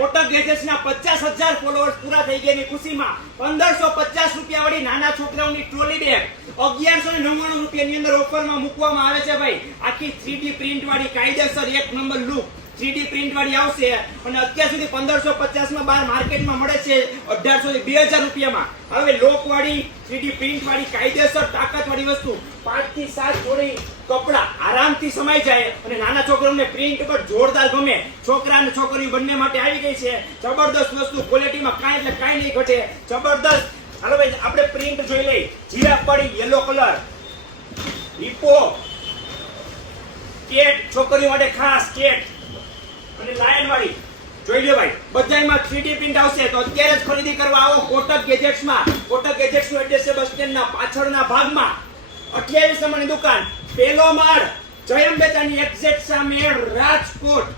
Kotak ગેજેટ્સના 50,000 followers પૂરા થઈ ગયાની ખુશીમાં 1550 રૂપિયા વાળી નાના છોકરાઓની ટ્રોલી બેગ 1199 રૂપિયાની અંદર ઓફરમાં મૂકવામાં આવે છે ભાઈ. આખી 3D પ્રિન્ટ વાળી કાયદેસર એક નંબર લુક 3D પ્રિન્ટ વાળી આવશે અને અત્યાર સુધી 1550 માં બહાર માર્કેટમાં મળે છે 1800 થી 2000 રૂપિયામાં. હવે લોક વાળી 3D પ્રિન્ટ વાળી કાયદેસર તાકાત વાળી વસ્તુ 5 થી 7 જોડી કપડા આરામથી સમાઈ જાય અને નાના છોકરાઓને પ્રિન્ટ પર જોરદાર ગમે. છોકરા અને છોકરી બંને માટે આવી ગઈ છે જબરદસ્ત વસ્તુ. ક્વોલિટીમાં કાંઈ એટલે કાંઈ નહીં ઘટે, જબરદસ્ત. હાલો ભાઈ આપણે પ્રિન્ટ જોઈ લઈ. જીરા પડી યલો કલર, હિપ્પો કેટ, છોકરીઓ માટે ખાસ કેટ અને લાયન વાળી જોઈ લો ભાઈ. બધાયમાં 3D પ્રિન્ટ આવશે તો અત્યારે જ ખરીદી કરવા આવો કોટક ગેજેટ્સમાં. કોટક ગેજેટ્સ નું એડ્રેસ છે બસ સ્ટેન્ડના પાછળના ભાગમાં 28 નંબરની દુકાન, પહેલો માળ, જય અંબેતાની એક્ઝેક્ટ સામે, રાજકોટ.